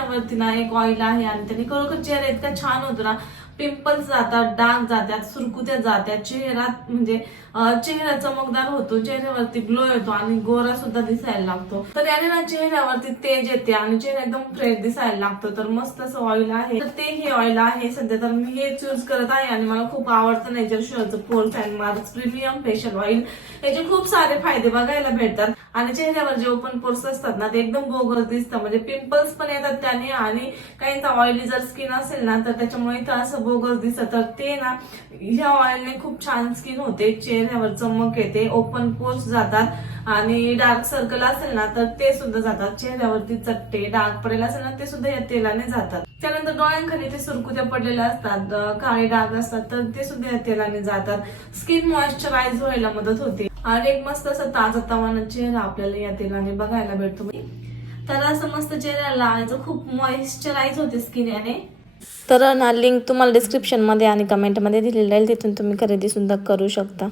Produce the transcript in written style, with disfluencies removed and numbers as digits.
चेहऱ्यावरती ना एक ऑइल आहे आणि त्याने खरोखर चेहरा इतका छान होतो ना, पिंपल्स जातात, डाग जातात, सुरकुत्या जातात, चेहरा म्हणजे चेहरा चमकदार होतो, चेहऱ्यावरती ग्लो येतो आणि गोरा सुद्धा दिसायला लागतो. तर याने ना चेहऱ्यावरती तेज येते आणि चेहरा एकदम फ्रेश दिसायला लागतो. तर मस्त असं ऑइल आहे, तर ते हे ऑइल आहे सध्या तर मी हेच यूज करत आहे आणि मला खूप आवडतं नेचर शुअरचं pores and marks premium facial oil. याचे खूप सारे फायदे बघायला भेटतात आणि चेहऱ्यावर जे ओपन पोर्स असतात ना ते एकदम गोगरं दिसतं, म्हणजे पिंपल्स पण येतात त्याने आणि काहींचा ऑइली जर स्किन असेल ना तर त्याच्यामुळे इथं असं बोगस दिसत, तर ते ना ह्या ऑइलने खूप छान स्किन होते, चेहऱ्यावर चमक येते, ओपन पोर्स जातात आणि डार्क सर्कल असेल ना तर ते सुद्धा जातात, चेहऱ्यावरती चट्टे डाग पडेल असेल ना ते सुद्धा या तेलाने जातात. त्यानंतर डोळ्यांखाली ते सुरकुत्या पडलेल्या असतात, काळे डाग असतात, तर ते सुद्धा या तेलाने जातात. स्किन मॉइश्चराइज व्हायला मदत होते आणि एक मस्त असं ताजा तवाना चेहरा आपल्याला या तेलाने बघायला भेटतो. तर असं मस्त चेहऱ्याला लावायचं, खूप मॉइश्चराइज होते स्किन याने. तर ना लिंक तुम्हाला डिस्क्रिप्शन मध्ये आणि कमेंट मध्ये दिलेली आहे, तिथून तुम्ही खरेदी सुद्धा करू शकता.